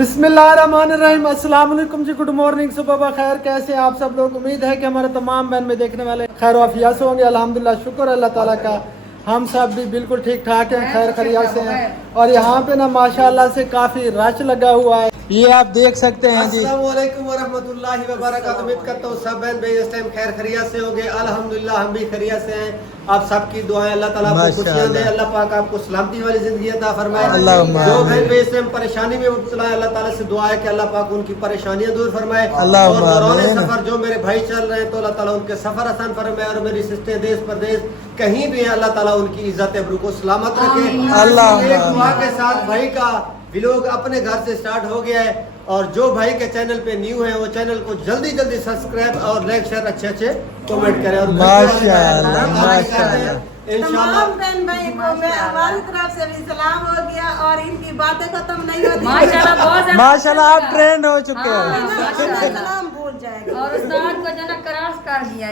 बिस्मिल्लाहिर्रहमानिर्रहीम। अस्सलाम वालेकुम जी, गुड मॉर्निंग, सुबह बखैर। कैसे हैं आप सब लोग? उम्मीद है कि हमारे तमाम बहन में देखने वाले खैर वाफिया से होंगे। अल्हम्दुलिल्लाह, शुक्र अल्लाह ताला का, हम सब भी बिल्कुल ठीक ठाक हैं, खैर खैरियत से हैं। और यहाँ पे ना माशाल्लाह से काफ़ी रश लगा हुआ है, ये आप देख सकते हैं जी। अस्सलाम वालेकुम व रहमतुल्लाहि व बरकातहू। उम्मीद करता हूँ सब बहन भाई इस टाइम खैर खैरियत से होंगे। अल्हम्दुलिल्लाह हम भी खैरियत से हैं। आप सबकी दुआएं, अल्लाह ताला आपको खुशियां दे, अल्लाह पाक आपको सलामती वाली जिंदगी अता फरमाए। जो बहन भाई इस टाइम परेशानी में मुब्तला है, अल्लाह ताला से दुआ है कि अल्लाह पाक उनकी परेशानियां दूर फरमाए। और दौरान सफर जो मेरे भाई चल रहे हैं तो अल्लाह ताला उनके सफर आसान फरमाए। और मेरी सिस्टर देश प्रदेश कहीं भी है, अल्लाह ताला उनकी इज्जत अबरू को सलामत रखे। एक दुआ के साथ भाई का व्लॉग अपने घर से स्टार्ट हो गया है। और जो भाई के चैनल पे न्यू है वो चैनल को जल्दी जल्दी सब्सक्राइब और लाइक शेयर अच्छे कमेंट करें। और माशाअल्लाह तमाम बहन भाई को मैं हमारी तरफ से भी सलाम हो गया। और इनकी बातें खत्म नहीं होती। माशाल्लाह आप ट्रेंड हो चुके हैं। सलाम भूल जाएगा। और उस्ताद को जो ना क्रॉस कर दिया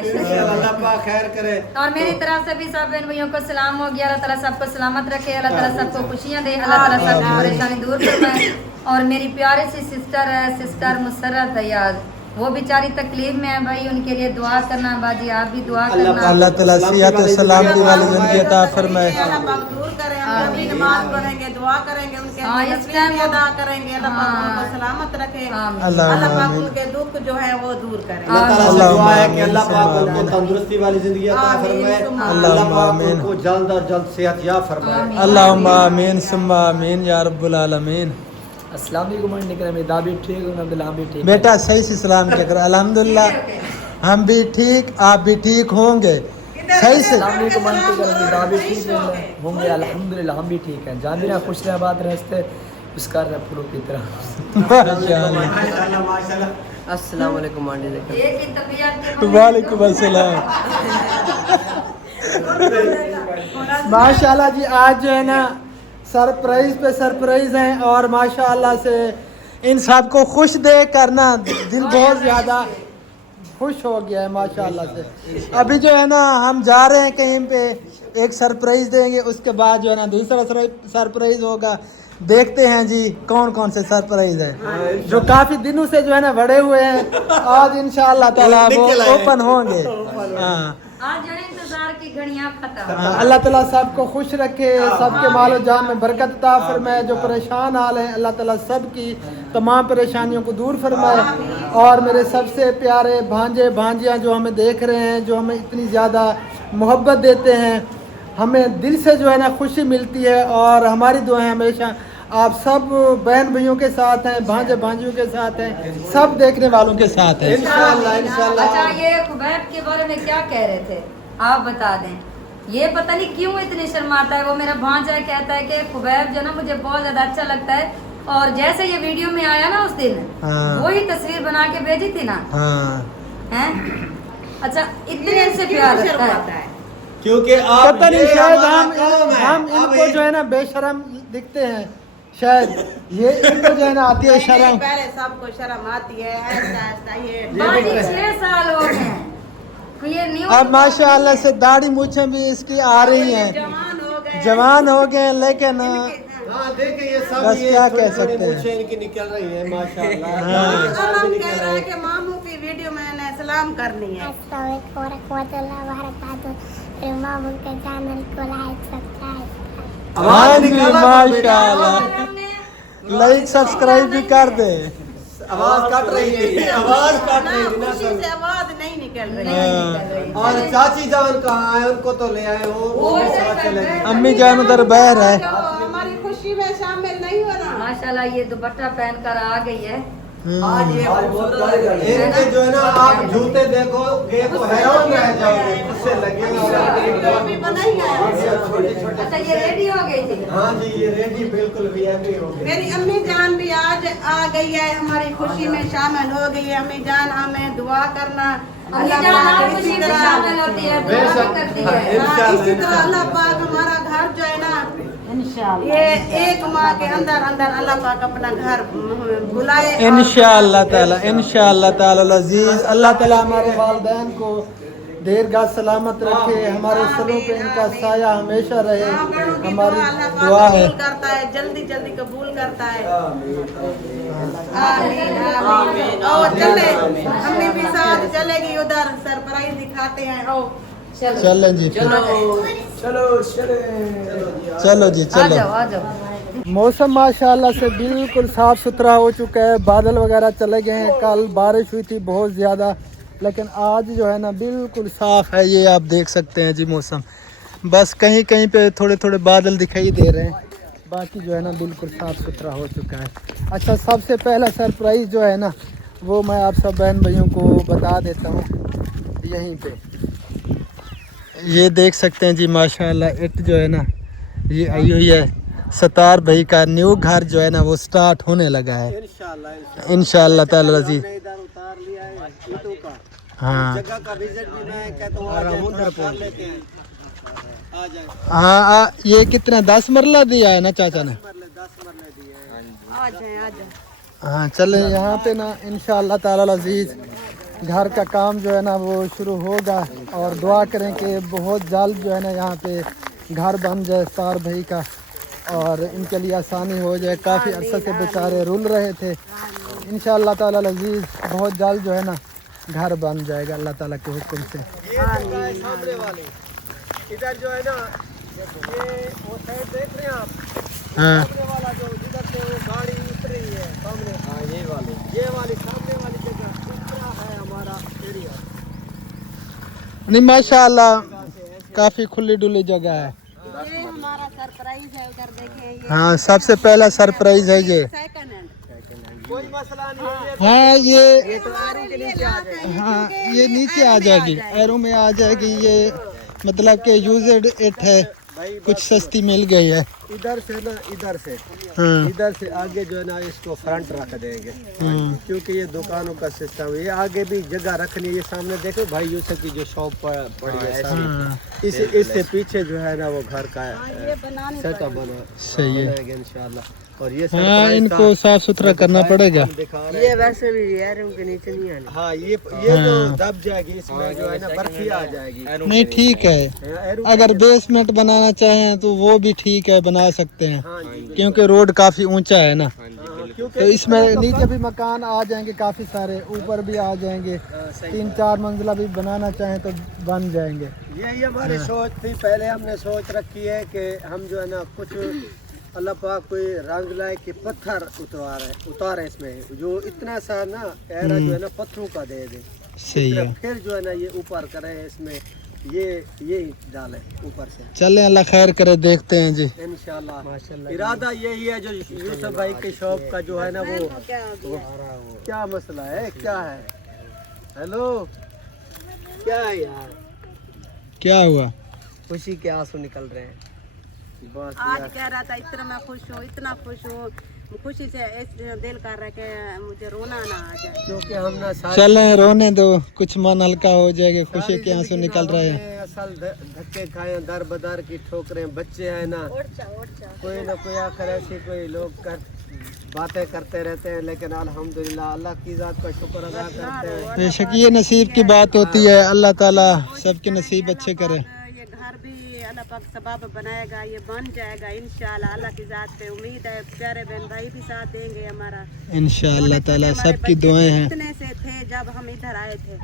अल्लाह पाक खैर करे। और मेरी तरफ से भी सब बहन भाइयों को सलाम हो गया। अल्लाह ताला सबको सलामत रखे, अल्लाह ताला सबको खुशियां दे, अल्लाह ताला सबकी परेशानी दूर फरमाए। और मेरी प्यारी सी सिस्टर है, सिस्टर मुसर्रत है यार, वो बेचारी तकलीफ में है भाई, उनके लिए दुआ करना बाजी, आप भी दुआ करना। अल्लाह ताला सेहत और सलामती वाली जिंदगी अता फरमाए। अल्लाह पाक दूर करें, हम भी नमाज पढ़ेंगे, दुआ करेंगे, उनके लिए अदा करेंगे। अल्लाह पाक उनको सलामत रखे, अल्लाह पाक उनके दुख जो है वो दूर करे। अल्लाह ताला से दुआ है कि अल्लाह पाक उनको तंदुरुस्ती वाली जिंदगी अता फरमाए। अल्लाह पाक उनको जल्द और जल्द सेहत याब फरमाए। अल्लाहुम्मा आमीन सुम्मा आमीन या रब्बुल आलमीन। अस्सलाम वालेकुम निकल में दाबी ठीक हूं, अल्हम्दुलिल्लाह भी ठीक। बेटा सही से सलाम क्या करो। अल्हम्दुलिल्लाह हम भी ठीक, आप भी ठीक होंगे। सही से अस्सलाम वालेकुम निकल दाबी ठीक होंगे, अल्हम्दुलिल्लाह हम भी ठीक हैं। जामिना खुश रहबाद रहते उसका फूलों की तरह। माशाल्लाह माशाल्लाह। अस्सलाम वालेकुम आंटी देखो एक ही तबीयत के वालेकुम अस्सलाम। माशाल्लाह जी, आज जो है ना सरप्राइज पे सरप्राइज हैं। और माशाल्लाह से इन सब को खुश देख कर ना दिल बहुत ज़्यादा खुश हो गया है माशाल्लाह से। अभी जो है ना हम जा रहे हैं कहीं पे, एक सरप्राइज देंगे, उसके बाद जो है ना दूसरा सरप्राइज होगा। देखते हैं जी कौन कौन से सरप्राइज है जो काफ़ी दिनों से जो है ना बड़े हुए हैं। आज इंशाअल्लाह ताला वो ओपन होंगे। हाँ, आज जो है इंतजार की घड़ियां खत्म। अल्लाह ताला सबको खुश रखे, सबके मालो जान में बरकत अता फरमाए। जो परेशान हाल हैं अल्लाह ताला सबकी तमाम परेशानियों को दूर फरमाए। और मेरे सबसे प्यारे भांजे भांजियाँ जो हमें देख रहे हैं, जो हमें इतनी ज़्यादा मोहब्बत देते हैं, हमें दिल से जो है ना खुशी मिलती है। और हमारी दुआएं हमेशा आप सब बहन भाइयों के साथ हैं, भांजे भांजियों के साथ हैं, सब देखने वालों के साथ हैं इंशाअल्लाह इंशाअल्लाह। अच्छा, ये खुबैब के बारे में क्या कह रहे थे आप बता दें। ये पता नहीं क्यों इतनी शर्माता है। वो मेरा भांजा कहता है कि खुबैब जो ना मुझे बहुत ज्यादा अच्छा लगता है। और जैसे ये वीडियो में आया ना उस दिन, वही तस्वीर बना के भेजी थी ना। हैं? अच्छा, इतने से प्यार लगता है क्योंकि आप पता नहीं, शायद हम इनको जो है ना बेशरम दिखते हैं, शायद ये इनको जो है ना आती है शर्म। पहले सबको शर्म आती है, ऐसा ये बाजी 6 साल हो गए हैं। ये न्यू अब माशाल्लाह से दाढ़ी मूछें भी इसकी आ रही हैं, जवान हो गए, लेकिन हाँ देखे ये सब बस ये क्या कह थोड़ी सकते हैं। मूछें इनकी निकल रही है माशाल्लाह। हम कह रहे हैं कि मामू की वीडियो मैंने सलाम करनी है। मामू के चैनल को लाइक सब्सक्राइब। हाँ जी माशाल्लाह, लाइक सब्सक्राइब भी कर दे। आवाज काट रही थी, आवाज काट रही थी ना खुशी सब। से आवाज नहीं निकल रही। और चाची जान कहाँ है, उनको तो ले आए, वो भी साथ चले गए। अम्मी जान उधर बहर है। हमारी खुशी में शामिल नहीं होना। माशाल्लाह ये दुपट्टा पहन कर आ गई है। आज ये इनके जो है ना आप जूते देखोगे तो हैरान रह जाओगे, उससे लगेगा भी बनाई है। अच्छा, ये रेडी हो गई थी। हाँ जी ये रेडी बिल्कुल वीआईपी हो गई। मेरी अम्मी जान भी आज आ गई है, हमारी खुशी में शामिल हो गई है। अम्मी जान हमें दुआ करना, अल्लाह पाक खुशी में शामिल होती है, दुआ भी करती है। इसी तरह अल्लाह पाक हमारा घर जो है ना ये एक माह के अंदर अंदर अल्लाह पाक अपना घर बुलाए। इंशाअल्लाह ताला, इंशाअल्लाह ताला अजीज। अल्लाह ताला हमारे वालिदैन को देरगाह सलामत रखे, हमारे सरों पे इनका साया हमेशा रहे, हमारी अल्लाह पाक दुआ है। कबूल करता है, जल्दी जल्दी कबूल करता है। आमीन आमीन। और चले, हमें भी साथ चलेगी उधर, सरप्राइज दिखाते हैं। ओ चलें जी, चलो चलो जी, आ चलो। जाओ आ जाओ। मौसम माशाल्लाह से बिल्कुल साफ़ सुथरा हो चुका है, बादल वगैरह चले गए हैं। कल बारिश हुई थी बहुत ज़्यादा, लेकिन आज जो है ना बिल्कुल साफ़ है। ये आप देख सकते हैं जी मौसम, बस कहीं कहीं पे थोड़े थोड़े बादल दिखाई दे रहे हैं, बाकी जो है ना बिल्कुल साफ़ सुथरा हो चुका है। अच्छा, सबसे पहला सरप्राइज़ जो है ना वो मैं आप सब बहन भाइयों को बता देता हूँ। यहीं पे ये देख सकते हैं जी माशाल्लाह, इट जो है ना ये आई हुई है। सतार भाई का न्यू घर जो है ना वो स्टार्ट होने लगा है इंशाल्लाह इंशाल्लाह ताला जी। हमने इधर उतार लिया है ईंटों का, हाँ जगह का विजिट भी मैं कहता हूँ आज उधर कर लेते हैं। आ जाए, हाँ, ये कितना 10 मरला दिया है ना चाचा ने? 10 मरले दिए हैं। आ जाए आ जाए। हाँ, चले यहाँ पे ना इंशाल्लाह ताला अजीज घर का काम जो है ना वो शुरू होगा, और दुआ करें कि बहुत जल्द जो है ना यहाँ पे घर बन जाए सतार भाई का, और इनके लिए आसानी हो जाए। काफ़ी अरसे से बेचारे रुल रहे थे, इंशाल्लाह ताला अजीज बहुत जल्द जो है ना घर बन जाएगा अल्लाह ताला के हुक्म से। ये जगह है सामने वाली, इधर जो है ना ये वो साइड देख रहे हैं आप, हाँ सामने वाला जो जिधर से वो गाड़ी उतर रही है सामने, हाँ ये वाली सामने वाली जगह दूसरा है हमारा एरिया। नहीं माशाल्लाह काफ़ी खुली डुली जगह है। ये हमारा सरप्राइज है, उधर देखें। ये हाँ, सबसे पहला सरप्राइज है ये। Second hand. कोई मसला नहीं है, हाँ ये तो आरू के नीचे आ जाए। हाँ ये नीचे आ जाएगी, एरो में आ जाएगी। ये मतलब कि यूज्ड इट है, कुछ सस्ती मिल गई है। इधर से ना हाँ इधर से आगे जो है ना इसको फ्रंट रख देंगे, क्योंकि ये दुकानों का सिस्टम है। ये आगे भी जगह रखनी है। ये सामने देखो भाई यूसुफ की जो शॉप पड़ी है सामने, इससे पीछे जो है ना वो घर का सेटअप बना सही है। बनाएंगे इंशाल्लाह। और ये हाँ, सरप्राइज इनको साफ सुथरा करना पड़ेगा। ये वैसे भी एरो के नीचे नहीं आने। हाँ ये जो दब जाएगी, इसमें जो है ना बर्फी आ जाएगी। नहीं ठीक है, अगर बेसमेंट बनाना चाहें तो वो भी ठीक है, बना सकते हैं, क्योंकि रोड काफ़ी ऊंचा है ना, तो इसमें नीचे भी मकान आ जाएंगे काफ़ी सारे, ऊपर भी आ जाएंगे। 3-4 मंजिला भी बनाना चाहें तो बन जाएंगे। यही हमारी सोच थी। पहले हमने सोच रखी है कि हम जो है ना कुछ अल्लाह पाक कोई रंग लाए कि पत्थर उतारे इसमें, जो इतना सा ना एरा जो है ना पत्थरों का दे दे, सही है। फिर जो है ना ये ऊपर करे इसमें ये डाले ऊपर से। चलें, अल्लाह खैर करे, देखते हैं जी इंशाल्लाह माशाल्लाह। इरादा यही है जो यूसुफ भाई के शॉप का जो है ना वो क्या मसला है, क्या है? हेलो, क्या है यार? क्या हुआ? खुशी के आंसू निकल रहे हैं। बस आज कह रहा था इतना मैं खुश हूँ, इतना खुश हूँ, खुशी से दिल कर रहा है कि मुझे रोना ना आ जाए। क्योंकि हम ना चलें, रोने दो, कुछ मन हल्का हो जाएगा, खुशी के आंसू निकल रहे हैं। असल धक्के खाए, दर बदर की ठोकरें, बच्चे हैं ना, कोई ना कोई आकर ऐसी कोई लोग बातें करते रहते हैं, लेकिन अल्हम्दुलिल्लाह अल्लाह की ज़ात का शुक्र अदा करते हैं। बेशक ये नसीब की बात होती है, अल्लाह ताला सबके नसीब अच्छे करे। ये घर भी अल्लाह पाक सबब बनाएगा, ये बन जाएगा इंशाल्लाह। अल्लाह की ज़ात पे उम्मीद है, प्यारे बहन भाई भी साथ देंगे हमारा इंशाअल्लाह ताला, सबकी दुआएं हैं। इतने से थे जब हम इधर आए थे,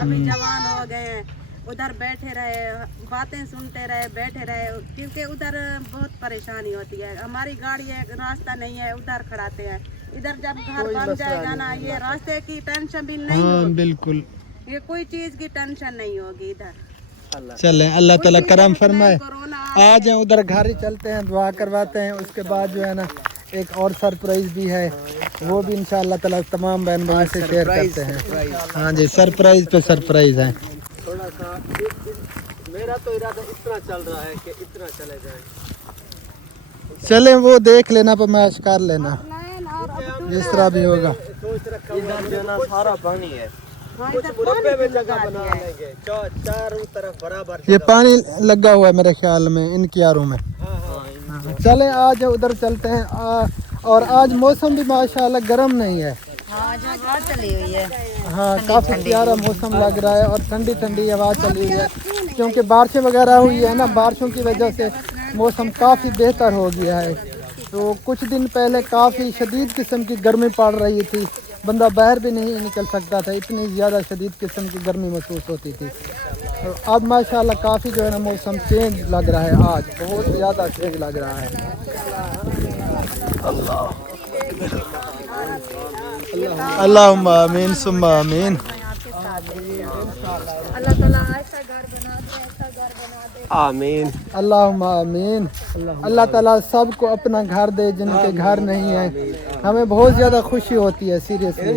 अभी जवान हो गए हैं, उधर बैठे रहे, बातें सुनते रहे, बैठे रहे, क्योंकि उधर बहुत परेशानी होती है। हमारी गाड़ी है, रास्ता नहीं है, उधर खड़ाते हैं। इधर जब घर बन जाएगा ना, ये रास्ते की टेंशन भी नहीं हाँ होगी, बिल्कुल, ये कोई चीज़ की टेंशन नहीं होगी इधर। चलें, अल्लाह ताला करम फरमाए। कोरोना आ जाए उधर घर ही चलते हैं, दुआ करवाते हैं। उसके बाद जो है ना एक और सरप्राइज भी है, वो भी इंशाअल्लाह ताला तमाम बहन भाई से शेयर करते हैं। हाँ जी, सरप्राइज पे सरप्राइज है। थोड़ा सा मेरा तो इरादा इतना चल रहा है कि इतना चले जाए। चलें, वो देख लेना, पर मैच कर लेना जिस तरह भी होगा। सोच रखा इधर जो ना सारा पानी है, कुछ मुरब्बे में जगह बना लेंगे, चारों तरफ बराबर। ये पानी लगा हुआ है मेरे ख्याल में इन कियारों में। चलें, आज उधर चलते हैं। और आज मौसम भी माशाल्लाह गर्म नहीं है, आज हवा चली हुई है। हाँ काफ़ी प्यारा मौसम लग रहा है और ठंडी ठंडी हवा चली हुई है, क्योंकि बारिशें वगैरह हुई है ना, बारिशों की वजह से मौसम काफ़ी बेहतर हो गया है। तो कुछ दिन पहले काफ़ी शदीद किस्म की गर्मी पड़ रही थी, बंदा बाहर भी नहीं निकल सकता था, इतनी ज़्यादा शदीद किस्म की गर्मी महसूस होती थी। तो अब माशाल्लाह काफ़ी जो है ना मौसम चेंज लग रहा है, आज बहुत ज़्यादा चेंज लग रहा है। अल्लाहुम्मा आमीन सुम्मा आमीन। अल्लाह ताला ऐसा घर बना दे, ऐसा घर बना दे। आमीन। अल्लाहुम्मा आमीन। अल्लाह ताला सबको अपना घर दे जिनके घर नहीं है। हमें बहुत ज़्यादा खुशी होती है सीरियसली।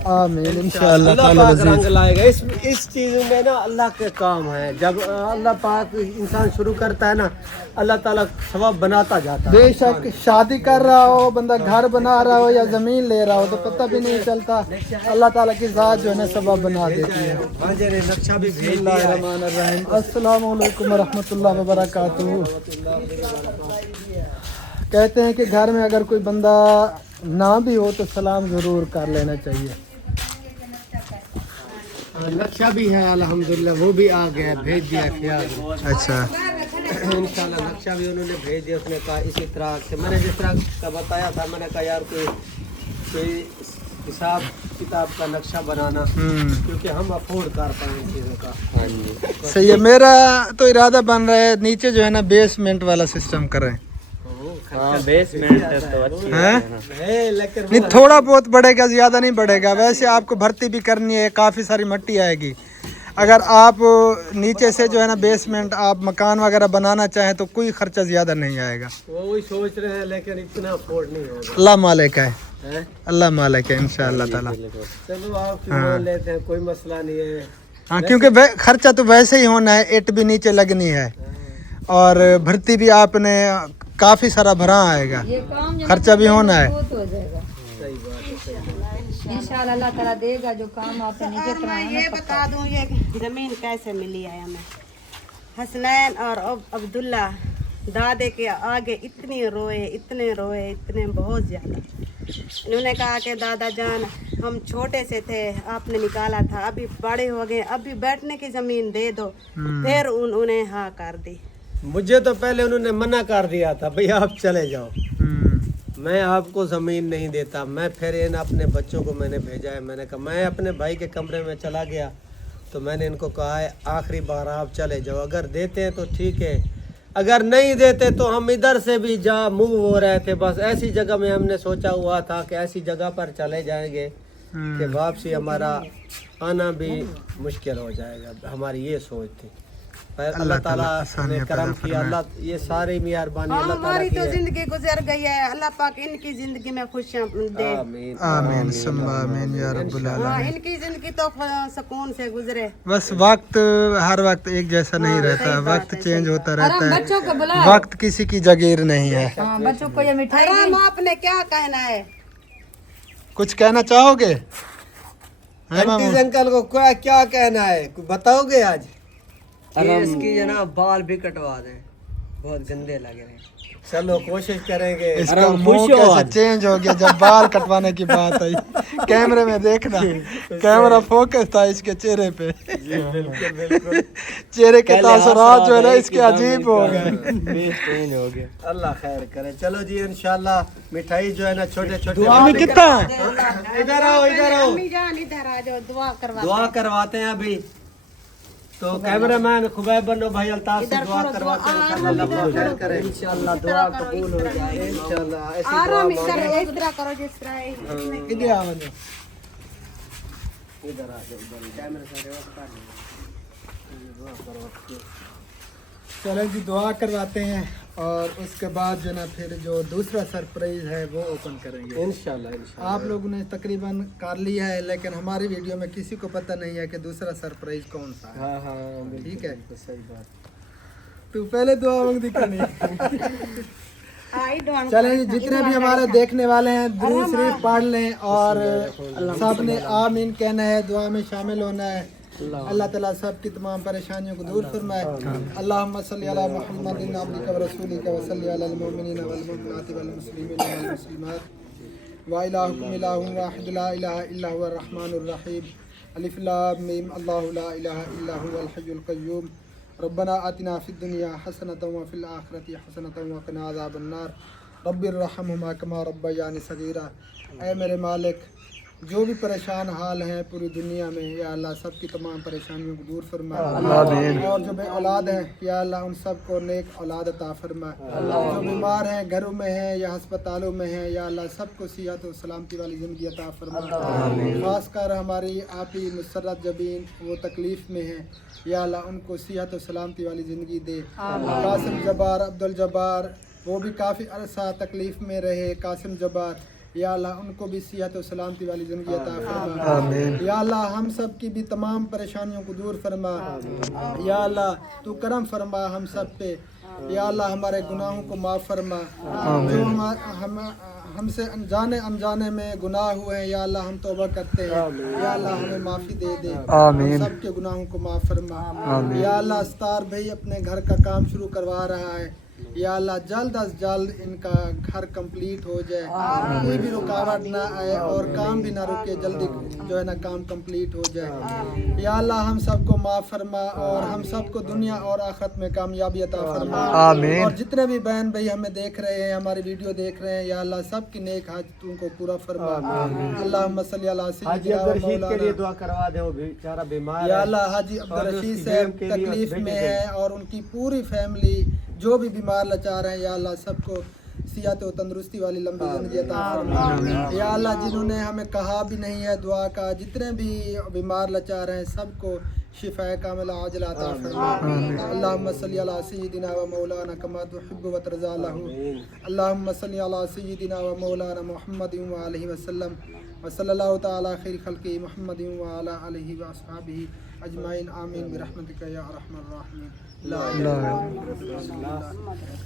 आमीन इंशाअल्लाह ताला अल्लाह पाक रंग लाएगा इस चीज़ में ना, अल्लाह के काम है। जब अल्लाह पाक इंसान शुरू करता है ना, अल्लाह ताला सवाब बनाता जाता है। बेशक शादी कर रहा हो बंदा, घर बना रहा हो या ज़मीन ले रहा हो, तो पता भी नहीं चलता, अल्लाह ताला की ज़ात जो है ना सबब बना देती है। भांजे ने नक्शा भी भेज दिया है। अस्सलामु अलैकुम वरहमतुल्लाहि वबरकातुहू। कहते हैं कि घर में अगर कोई बंदा ना भी हो तो सलाम ज़रूर कर लेना चाहिए। नक्शा भी है अल्हम्दुलिल्लाह, वो भी आ गया, भेज दिया ख्याल। अच्छा इंशाल्लाह नक्शा भी उन्होंने भेज दिया। उसने कहा इसी तरह से, मैंने जिस तरह का बताया था, मैंने कहा यार कोई हिसाब किताब का नक्शा बनाना, क्योंकि हम अफोर्ड कर पाए इन चीज़ों का। हाँ जी सही है। मेरा तो इरादा बन रहा है नीचे जो है ना बेसमेंट वाला सिस्टम करें। हाँ बेसमेंट तो अच्छी हैं? लेकिन नहीं थोड़ा बहुत बढ़ेगा, ज़्यादा नहीं बढ़ेगा। वैसे आपको भर्ती भी करनी है, काफ़ी सारी मिट्टी आएगी। अगर आप नीचे से जो है ना बेसमेंट आप मकान वगैरह बनाना चाहें तो कोई खर्चा ज़्यादा नहीं आएगा। वो ही सोच रहे हैं, लेकिन इतना अफोर्ड नहीं होगा। अल्लाह मालिक है, हैं? अल्लाह मालिक है इंशाअल्लाह ताला। चलो आप मान लेते हैं, कोई मसला नहीं है। हाँ क्योंकि खर्चा तो वैसे ही होना है, ईंट भी नीचे लगनी है और भर्ती भी आपने काफ़ी सारा भरा आएगा, ये काम जो खर्चा भी होना है। बहुत हो जाएगा इंशाअल्लाह। अल्लाह ताला देगा जो काम आपने नीचे और मैं कराया ये ना। बता दूं ये ज़मीन कैसे मिली है हमें। हसनैन और अब्दुल्ला दादे के आगे इतने रोए इतने बहुत ज़्यादा। इन्होंने कहा कि दादा जान हम छोटे से थे, आपने निकाला था, अभी बड़े हो गए, अभी बैठने की ज़मीन दे दो। फिर उन्होंने हाँ कर दी। मुझे तो पहले उन्होंने मना कर दिया था, भैया आप चले जाओ, मैं आपको ज़मीन नहीं देता। मैं फिर इन अपने बच्चों को मैंने भेजा है। मैंने कहा मैं अपने भाई के कमरे में चला गया तो मैंने इनको कहा है आखिरी बार आप चले जाओ, अगर देते हैं तो ठीक है, अगर नहीं देते तो हम इधर से भी मूव हो रहे थे। बस ऐसी जगह में हमने सोचा हुआ था कि ऐसी जगह पर चले जाएंगे कि वापसी हमारा आना भी मुश्किल हो जाएगा। हमारी ये सोच थी। अल्लाह ताला ने करम किया, अल्लाह ये सारी मेहरबानी अल्लाह ताला हमारी की तो है। जिंदगी गुजर गई है, अल्लाह पाक इनकी जिंदगी में खुशियाँ दे। आमीन। आमीन सुम्मा आमीन या रब्बुल हाँ आलमीन। इनकी जिंदगी तो सुकून से गुजरे। बस वक्त हर वक्त एक जैसा नहीं रहता, वक्त चेंज होता रहता है, बच्चों को बुला वक्त किसी की जागीर नहीं है। हाँ बच्चों को ये मिठाई हराम आपने क्या कहना है? कुछ कहना चाहोगे? है मामू? आंटी अंकल को क्या कहना है, कुछ बताओगे आज? इसकी जनाब बाल भी कटवा दें, बहुत गंदे लग रहे हैं। चलो कोशिश करेंगे। इसका मुंह कैसे चेंज हो गया जब बाल कटवाने की बात आई। कैमरे में देखना, कैमरा फोकस था इसके चेहरे पे। चेहरे के तासुरात जो है ना इसके अजीब हो गए। अल्लाह खैर करे। चलो जी इंशाल्लाह मिठाई जो है ना छोटे छोटे दुआ में कितना है? इधर आओ इधर आओ, अम्मी जान इधर आ जाओ, दुआ करवा। दुआ करवाते हैं अभी। तो कैमरामैन खुबैब बनो भाई अल्ताफ से दुआ करवाते हैं, अल्लाह पाक खैर करे। इंशाल्लाह दुआ कबूल हो जाएगी। इंशाल्लाह ऐसी आराम दुआ इधर मांगे। इस तरह करो जिस तरह इधर आ जाओ, इधर आ जाओ, कैमरे से रिवर्स कर लो। चलो जी दुआ करवाते हैं और उसके बाद जो ना फिर जो दूसरा सरप्राइज है वो ओपन करेंगे इंशाल्लाह इंशाल्लाह। आप लोगों ने तकरीबन कर लिया है, लेकिन हमारी वीडियो में किसी को पता नहीं है कि दूसरा सरप्राइज कौन सा है। हाँ हाँ ठीक है, सही बात। तू पहले दुआ मांग दी नहीं। आई डोंट चलें जी, जितने भी हमारे देखने वाले हैं दुरूद शरीफ पढ़ लें और सब ने आमीन कहना है, दुआ में शामिल होना है। अल्लाह ताला सब की तमाम परेशानियों को दूर फरमाए। अल्लाहुम्मा सल्ली अला मुहम्मदिन अब्दिका व रसूलिका व सल्ली अलल मुमिनीना वल मुमिनाति वल मुस्लिमीना वल मुस्लिमात व इलाहुकुम इलाहुन वाहिद ला इलाहा इल्ला हुवर रहमानुर रहीम अलिफ लाम मीम अल्लाहु ला इलाहा इल्ला हुवल हय्युल क़य्यूम रब्बना आतिना फिद दुनिया हसनतन व फिल आखिरति हसनतन व क़िना अज़ाबन नार रब्बिरहमहुमा कमा रब्बयानी सगीरा। ऐ मेरे मालिक, जो भी परेशान हाल हैं पूरी दुनिया में, या अल्लाह सबकी तमाम परेशानियों को दूर फरमा। और जो बे औलाद हैं या अल्लाह उन सब को नेक औलाद अता फरमा। जो बीमार हैं घरों में हैं या अस्पतालों में हैं, या अल्लाह सबको सिहत और सलामती वाली ज़िंदगी अता फरमा। खासकर हमारी आपी मुसर्रत जबीन, वो तकलीफ़ में हैं, या अल्लाह उनको सिहत और सलामती वाली ज़िंदगी दे। कासिम जब्बार, अब्दुल जब्बार, वो भी काफ़ी अरसा तकलीफ़ में रहे, कासिम जब्बार, या अल्लाह उनको भी सिहत और सलामती वाली ज़िंदगी अता फरमा। या अल्लाह हम सब की भी तमाम परेशानियों को दूर फरमा। या अल्लाह तू करम फरमा हम सब पे। या अल्लाह हमारे गुनाहों को माफ़ फरमा। जो हमसे अनजाने में गुनाह हुए हैं, या अल्लाह हम तौबा करते हैं, या अल्लाह हमें माफ़ी दे दे। हम सब के गुनाहों को माफ़ फरमा। या अल्लाह अस्तार भाई अपने घर का काम शुरू करवा रहा है, या अल्लाह जल्द अज जल्द इनका घर कंप्लीट हो जाए, कोई भी रुकावट ना आए और काम भी ना रुके, जल्दी जो है ना काम कंप्लीट हो जाए। या अल्लाह हम सबको माफ़ फरमा और हम सबको दुनिया और आखिरत में कामयाबी अता फरमा। और जितने भी बहन भाई हमें देख रहे हैं, हमारी वीडियो देख रहे हैं, या अल्लाह सब की नेक हाजतों को पूरा फरमा। अल्लाहुम्मा सल्ली अला सय्यिदिना व मौलाना, दुआ करवा दे, वो बेचारा बीमार या अल्लाह हाजी अब्दुल रशीद साहब तकलीफ में है और उनकी पूरी फैमिली जो भी बीमार लाचार हैं, या अल्लाह सबको सिहत और तंदुरुस्ती वाली लंबी ज़िंदगी अता फरमा। या अल्लाह जिन्होंने हमें कहा भी नहीं है दुआ का, जितने भी बीमार लाचार हैं सबको शिफाए कामिला आजिला अता फरमा। अल्लाहुम्मा सल्ली अला सय्यिदिना व मौलाना कमा तुहिब्बु व तर्ज़ा लहू। अल्लाहुम्मा सल्ली अला सय्यिदिना व मौलाना मुहम्मदिन व आलिहि वसल्लम व सल्लल्लाहु तआला खैर खल्क़ि मुहम्मदिन व अला आलिहि व अस्हाबिहि अजमाइन आमीन बिरहमतिका या अरहमर राहिमीन।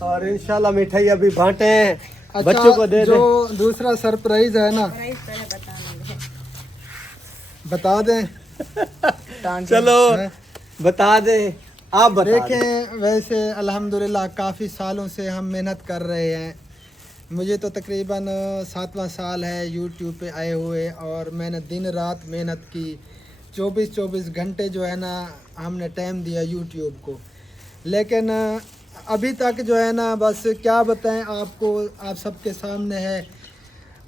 और इंशाल्लाह मिठाई अभी बांटे हैं, अच्छा, बच्चों को दे जो दूसरा सरप्राइज है ना बता दें। चलो बता दे, आप बता देखें, वैसे अल्हम्दुलिल्लाह काफ़ी सालों से हम मेहनत कर रहे हैं। मुझे तो तकरीबन 7वां साल है यूट्यूब पे आए हुए, और मैंने दिन रात मेहनत की, 24 घंटे जो है ना हमने टाइम दिया यूट्यूब को। लेकिन अभी तक जो है ना बस क्या बताएं आपको, आप सबके सामने है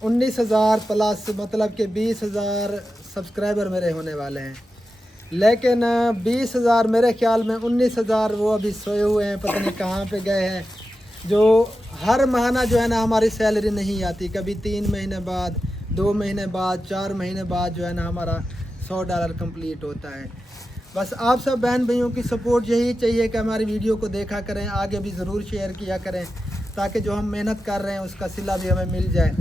19,000 प्लस, मतलब कि 20,000 सब्सक्राइबर मेरे होने वाले हैं। लेकिन 20,000 मेरे ख्याल में 19,000 वो अभी सोए हुए हैं, पता नहीं कहाँ पे गए हैं। जो हर महीना जो है ना हमारी सैलरी नहीं आती, कभी 3 महीने बाद, 2 महीने बाद, 4 महीने बाद जो है ना हमारा $100 कंप्लीट होता है। बस आप सब बहन भाइयों की सपोर्ट यही चाहिए कि हमारी वीडियो को देखा करें, आगे भी ज़रूर शेयर किया करें, ताकि जो हम मेहनत कर रहे हैं उसका सिला भी हमें मिल जाए।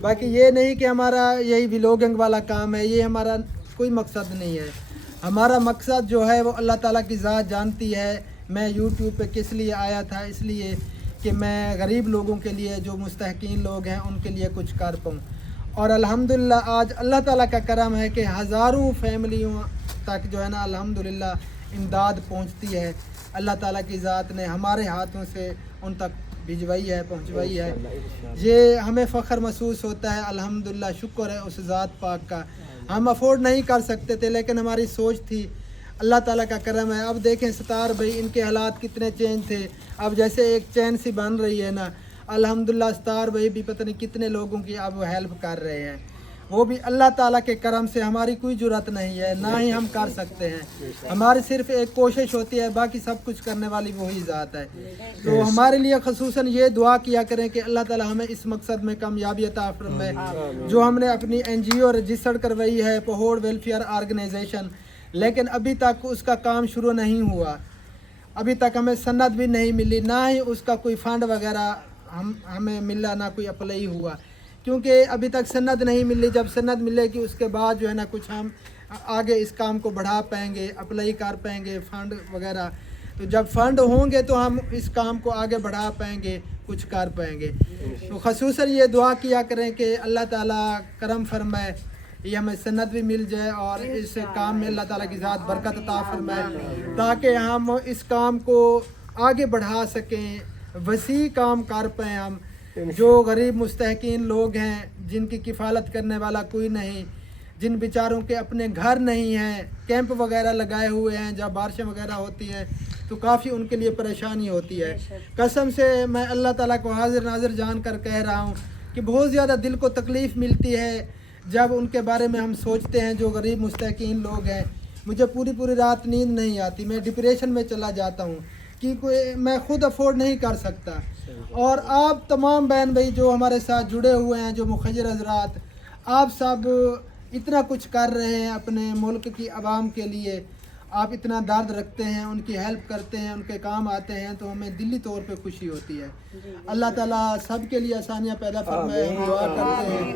बाकी ये नहीं कि हमारा यही व्लॉगिंग वाला काम है, ये हमारा कोई मकसद नहीं है। हमारा मकसद जो है वो अल्लाह ताला की ज़ात जानती है। मैं यूट्यूब पे किस लिए आया था, इसलिए कि मैं गरीब लोगों के लिए, जो मुस्तहकीन लोग हैं, उनके लिए कुछ कर पाऊँ। और अल्हम्दुलिल्लाह आज अल्लाह ताला का करम है कि हज़ारों फैमिलियों तक जो है ना अल्हम्दुलिल्लाह इमदाद पहुंचती है। अल्लाह ताला की ज़ात ने हमारे हाथों से उन तक भिजवाई है, पहुंचवाई है। ये हमें फ़ख्र महसूस होता है, अल्हम्दुलिल्लाह शुक्र है उस ज़ात पाक का। हम अफोर्ड नहीं कर सकते थे, लेकिन हमारी सोच थी, अल्लाह ताला का करम है। अब देखें सतार भाई, इनके हालात कितने चेंज थे, अब जैसे एक चैन सी बन रही है ना, अल्हम्दुलिल्लाह सतार भाई भी पता नहीं कितने लोगों की अब हेल्प कर रहे हैं। वो भी अल्लाह ताला के करम से, हमारी कोई जुर्रत नहीं है, ना ही हम कर सकते हैं। हमारी सिर्फ एक कोशिश होती है, बाकी सब कुछ करने वाली वही ज़ात है। तो हमारे लिए ख़ुसूसन ये दुआ किया करें कि अल्लाह ताला हमें इस मकसद में कामयाबी अता फरमाए। जो हमने अपनी NGO रजिस्टर्ड करवाई है, पहोड़ वेलफेयर ऑर्गेनाइजेशन, लेकिन अभी तक उसका काम शुरू नहीं हुआ। अभी तक हमें सनद भी नहीं मिली, ना ही उसका कोई फ़ंड वगैरह हमें मिला, ना कोई अप्लाई हुआ, क्योंकि अभी तक सनद नहीं मिली। जब सनद मिलेगी उसके बाद जो है ना कुछ हम आगे इस काम को बढ़ा पाएंगे, अप्लाई कर पाएंगे फ़ंड वगैरह। तो जब फ़ंड होंगे तो हम इस काम को आगे बढ़ा पाएंगे, कुछ कर पाएंगे। तो ख़ुसूसन ये दुआ किया करें कि अल्लाह ताला करम फरमाए, ये हमें सनद भी मिल जाए और इस काम में अल्लाह ताला की ज़ात बरकत अता फरमाए, ताकि हम इस काम को आगे बढ़ा सकें, वसी काम कर पाएँ हम। जो गरीब मुस्तहकीन लोग हैं, जिनकी किफ़ालत करने वाला कोई नहीं, जिन बेचारों के अपने घर नहीं हैं, कैंप वगैरह लगाए हुए हैं, जब बारिशें वगैरह होती हैं तो काफ़ी उनके लिए परेशानी होती है। कसम से मैं अल्लाह ताला को हाजिर नाजिर जान कर कह रहा हूँ कि बहुत ज़्यादा दिल को तकलीफ़ मिलती है जब उनके बारे में हम सोचते हैं, जो गरीब मुस्तहकीन लोग हैं। मुझे पूरी रात नींद नहीं आती, मैं डिप्रेशन में चला जाता हूँ कि कोई मैं खुद अफोर्ड नहीं कर सकता। और आप तमाम बहन भाई जो हमारे साथ जुड़े हुए हैं, जो मुखिर हजरात, आप सब इतना कुछ कर रहे हैं अपने मुल्क की आवाम के लिए, आप इतना दर्द रखते हैं, उनकी हेल्प करते हैं, उनके काम आते हैं, तो हमें दिली तौर पे खुशी होती है। अल्लाह ताला सब के लिए आसानियाँ पैदा फरमाए, हम दुआ करते हैं।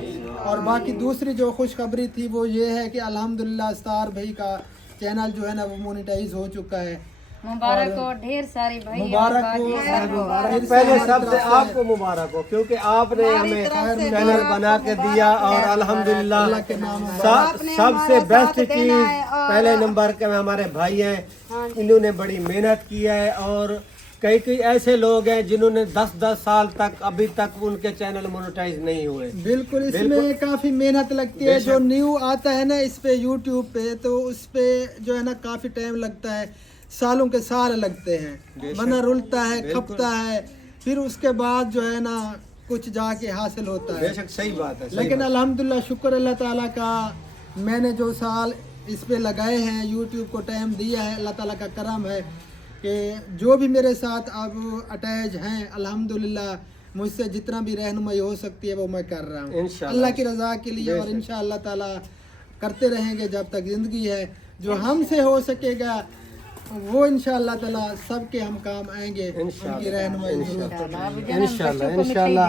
और बाकी दूसरी जो खुशखबरी थी वो ये है कि अल्हम्दुलिल्लाह स्टार भाई का चैनल जो है ना वो मोनेटाइज हो चुका है। मुबारक हो, ढेर सारी भाई मुबारक हो, पहले सबसे आपको मुबारक हो, क्योंकि आपने हमें चैनल बना के दिया और अल्हम्दुलिल्लाह सबसे बेस्ट चीज पहले नंबर के हमारे भाई हैं, इन्होंने बड़ी मेहनत की है। और कई ऐसे लोग हैं जिन्होंने 10-10 साल तक अभी तक उनके चैनल मोनेटाइज नहीं हुए। बिल्कुल, इसमें काफ़ी मेहनत लगती है। जो न्यू आता है ना इस पे यूट्यूब पे, तो उस पे जो है ना काफ़ी टाइम लगता है, सालों के साल लगते हैं, बना रुलता है, खपता है, फिर उसके बाद जो है ना कुछ जाके हासिल होता है। बेशक सही बात है, लेकिन अल्हम्दुलिल्लाह शुक्र अल्लाह ताला का, मैंने जो साल इस पे लगाए हैं, यूट्यूब को टाइम दिया है, अल्लाह ताला का करम है कि जो भी मेरे साथ अब अटैच हैं, अल्हम्दुलिल्लाह मुझसे जितना भी रहनुमाई हो सकती है वो मैं कर रहा हूँ अल्लाह की रज़ा के लिए। और इंशाअल्लाह ताला करते रहेंगे जब तक ज़िंदगी है। जो हमसे हो सकेगा वो इंशाअल्लाह ताला सबके हम काम आएंगे, उनकी रहनुमाई इंशाअल्लाह।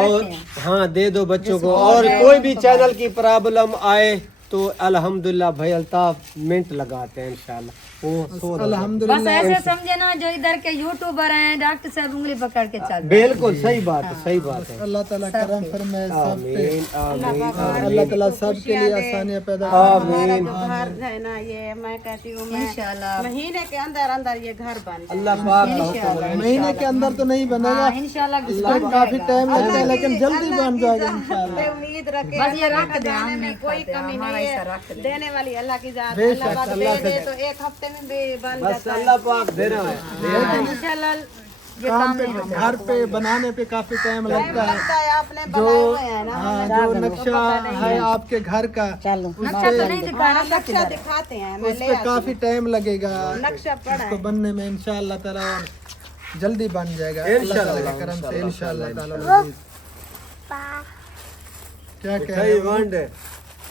और हाँ, दे दो बच्चों को। और कोई भी चैनल की प्रॉब्लम आए तो अल्हम्दुलिल्लाह भाई अल्ताफ मिनट लगाते हैं इंशाअल्लाह। अल्हम्दुलिल्लाह। बस ऐसे समझे ना, जो इधर के यूट्यूबर हैं, डॉक्टर साहब उंगली पकड़ के चल। बिल्कुल सही बात है, सही बात है। अल्लाह ताला करम फरमाए सब पे। आमीन आमीन। अल्लाह ताला सबके लिए आसानियां पैदा आमीन। घर है ना, ये मैं कहती हूँ इंशाल्लाह महीने के अंदर अंदर ये घर बन जाए। अल्लाह पाक का हुक्म है। महीने के अंदर तो नहीं बनेगा, इंशाल्लाह। इसमें काफी टाइम लगता है, लेकिन जल्दी बन जाएगा इंशाल्लाह। उम्मीद रखे, बस ये रख दे, हम नहीं कोई खाते, कमी हमारा नहीं ऐसा है, रख दे। देने वाली अल्लाह की जात। बेशक, अल्लाह अल्लाह दे दे तो एक हफ्ते में भी बन बस जाता है। अल्लाह पाक दे रहा है। इंशाल्लाह काम पे घर पे बनाने पे काफी टाइम लगता है। लगता है आपने जो बनाए हुए हैं ना। हाँ, जो नक्शा है आपके घर का, नक्शा तो नहीं दिखा रहा, नक्शा दिखाते हैं, मैं उस ले पे आती काफी टाइम लगेगा नक्शा पड़ा इसको बनने में। इंशाअल्लाह ताला जल्दी बन जाएगा अल्लाह ताला के करम से इंशाअल्लाह ताला। क्या कह रहे हो?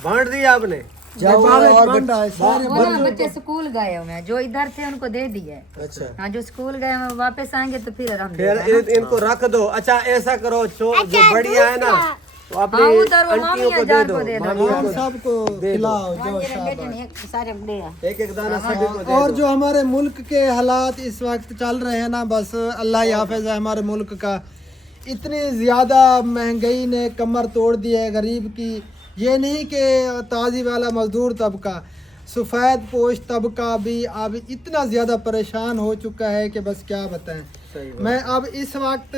बांट दिया आपने। बन रहा है सारे वो ना बच्चे स्कूल गए हुए हैं, जो इधर थे उनको दे दिए। अच्छा, हाँ, जो स्कूल गए हैं वापस आएंगे तो फिर हम फिर इनको रख दो। अच्छा ऐसा करो, जो बढ़िया है ना तो अपनी हाँ, उधर वो आंटियों को मामी दे हजार दो, को दे दो। मामियों को सबको खिलाओ जो शाबाश। सारे बड़े एक दाना सभी को दे और दो। जो हमारे मुल्क के हालात इस वक्त चल रहे हैं ना, बस अल्लाह ही हाफिज है हमारे मुल्क का। इतनी ज़्यादा महंगाई ने कमर तोड़ दी है गरीब की। ये नहीं कि ताजी वाला मजदूर तबका, सफ़ेद पोश तबका भी अब इतना ज़्यादा परेशान हो चुका है कि बस क्या बताएं। मैं अब इस वक्त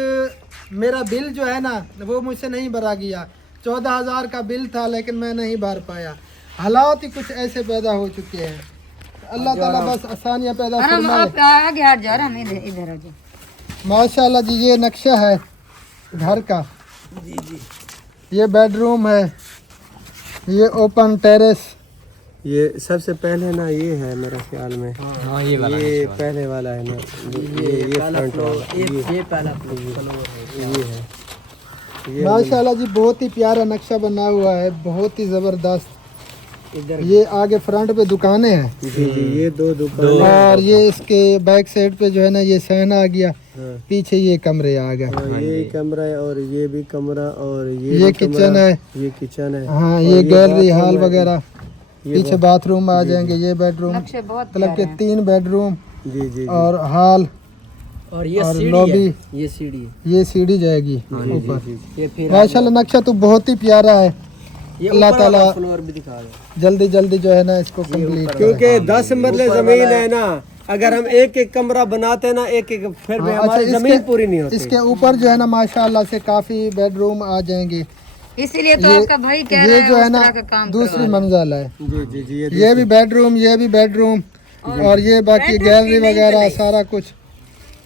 मेरा बिल जो है ना वो मुझसे नहीं भरा गया। 14,000 का बिल था लेकिन मैं नहीं भर पाया। हालात ही कुछ ऐसे पैदा हो चुके हैं। अल्लाह ताला बस आसानियाँ पैदा फरमाए। आप आगे हट जा रहा, हम इधर आ जाओ। माशाल्लाह जी, ये नक्शा है घर का। ये बेडरूम है, ये ओपन टेरेस। ये सबसे पहले ना ये है मेरे ख्याल में। हाँ ये वाला ये पहले वाला है ना, ये फ्रंट वाला, ये पहला ये है। माशाल्लाह जी, बहुत ही प्यारा नक्शा बना हुआ है, बहुत ही ज़बरदस्त। इधर ये आगे फ्रंट पे दुकानें हैं जी जी, ये दो दुकान और ये इसके बैक साइड पे जो है ना ये सहना आ गया, हाँ। पीछे ये कमरे आ गए। ये कमरा है और ये भी कमरा और ये भी किचन कमरा, है। ये किचन है। हाँ, और ये गैलरी बाथरूम हॉल है। वगैरह, पीछे बाथरूम आ जाएंगे। ये बेडरूम नक्शे बहुत मतलब के 3 बेडरूम जी जी और हॉल और ये और सीढ़ी लॉबी। है, ये सीढ़ी है। ये सीढ़ी जाएगी ऊपर। ये फिर माशाल्लाह नक्शा तो बहुत ही प्यारा है। ये अल्लाह ऊपर ताला वाला फ्लोर भी दिखा दो। जल्दी जल्दी जो है ना इसको कंप्लीट क्योंकि 10 मरले जमीन है ना, अगर हम एक एक कमरा बनाते ना एक एक फिर भी हमारी अच्छा, जमीन पूरी नहीं होती। इसके ऊपर जो है ना माशाल्लाह से काफी बेडरूम आ जाएंगे। इसीलिए तो आपका भाई कह रहा ये है जो है उस ना तरह का काम दूसरी मंजिल है। जी जी जी ये भी बेडरूम, ये भी बेडरूम और ये बाकी गैलरी वगैरह सारा कुछ।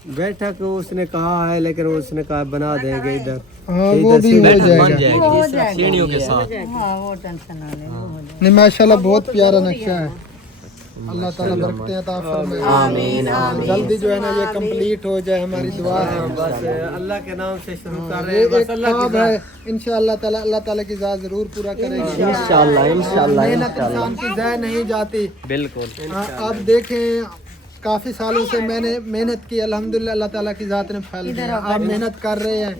बैठक उसने कहा है लेकिन उसने कहा बना देंगे इधर। हाँ वो भी हो जाएगा। वो हो जाएगा सीढ़ियों के साथ। हाँ वो टेंशन ना ले, वो हो जाएगा। नहीं माशाल्लाह बहुत प्यारा नक्शा है। अल्लाह ताला बरकतें अता फरमाए। आमीन आमीन। जल्दी जो है ना ये कंप्लीट हो जाए, हमारी दुआ है। बस अल्लाह के नाम से शुरू कर रहे ये हैं। बस एक अल्लाह ख्वाब है, इंशाअल्लाह ताला अल्लाह ताला की ज़ात जरूर पूरा करेगी। इंशाल्लाह इंशाल्लाह मेहनत इंसान की ज़ाया नहीं जाती। बिल्कुल। अब देखें काफ़ी सालों से मैंने मेहनत की, अल्हम्दुलिल्लाह अल्लाह ताला की ज़ात ने फल दिया। आप मेहनत कर रहे हैं,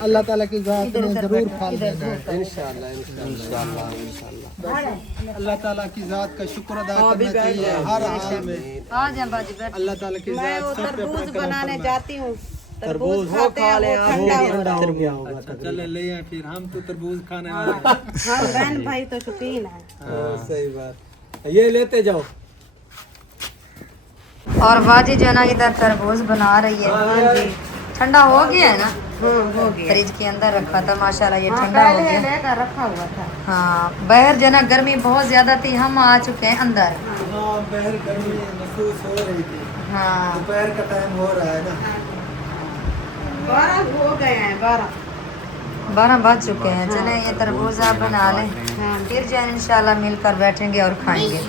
अल्लाह ताला की ज़ात ने ज़रूर फल देना है इंशाअल्लाह इंशाअल्लाह इंशाअल्लाह। अल्लाह ताला की ज़ात का शुक्र अदा करना चाहिए हर हाल में। आ जाए बाजी बैठ। अल्लाह ताला की मैं वो ज़ात सब पे तरबूज अपना करम बनाने फरमाए। जाती हूँ, तरबूज खाते हैं वो ठंडा होता है। हो गया होगा अच्छा चले ले आए, फिर हम तो तरबूज खाने वाले हैं। हाँ बहन भाई तो शौकीन है। सही बात। ये लेते जाओ। और बाजी जो है ना इधर तरबूज बना रही है। हाँ जी ठंडा हो गया है ना। हो गया। फ्रिज के अंदर रखा था माशाल्लाह ये ठंडा हो पहले गया। लेकर रखा हुआ था। हाँ बाहर जो है ना गर्मी बहुत ज्यादा थी, हम आ चुके हैं अंदर। हाँ बाहर गर्मी महसूस हो रही थी, हाँ दोपहर का टाइम हो रहा है ना। 12 हो गए हैं, 12। 12 बज चुके हैं। चले ये तरबूज आप बना लें, हाँ। फिर जो है इंशाल्लाह मिलकर बैठेंगे और खाएंगे।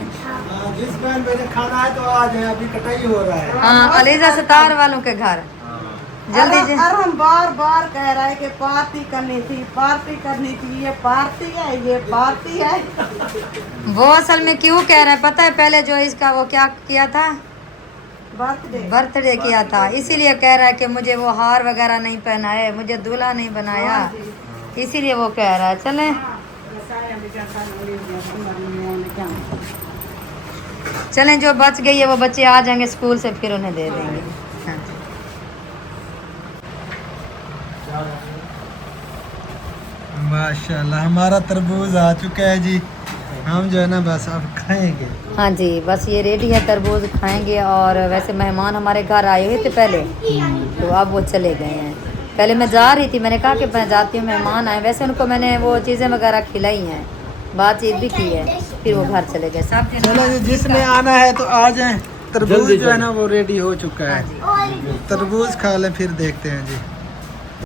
जिस बहन मेरे खाना है तो आज है, अभी कटाई हो रहा है। हाँ अलीजा सतार वालों के घर जल्दी और हम बार बार कह रहे हैं कि पार्टी करनी थी, पार्टी करनी थी। ये पार्टी है, ये पार्टी है। वो असल में क्यों कह रहे हैं पता है? पहले जो इसका वो क्या किया था, बर्थडे किया था, इसीलिए कह रहा है कि मुझे वो हार वगैरह नहीं पहनाए, मुझे दूल्हा नहीं बनाया, इसीलिए वो कह रहा है। चलें चलें जो बच गई है वो बच्चे आ जाएंगे स्कूल से, फिर उन्हें दे देंगे। हाँ। माशाल्लाह हमारा तरबूज आ चुका है जी। हम जो है ना बस अब खाएंगे। हाँ जी बस ये रेडी है, तरबूज खाएंगे। और वैसे मेहमान हमारे घर आए हुए थे पहले, तो अब वो चले गए हैं। पहले मैं जा रही थी, मैंने कहा कि मैं जाती हूँ, मेहमान आए। वैसे उनको मैंने वो चीज़ें वगैरह खिलाई हैं, बातचीत भी की है, फिर वो घर चले गए सब। चलो जी जिसने आना है तो आ जाए। तरबूज जो है ना वो रेडी हो चुका है, तरबूज खा लें फिर देखते हैं जी।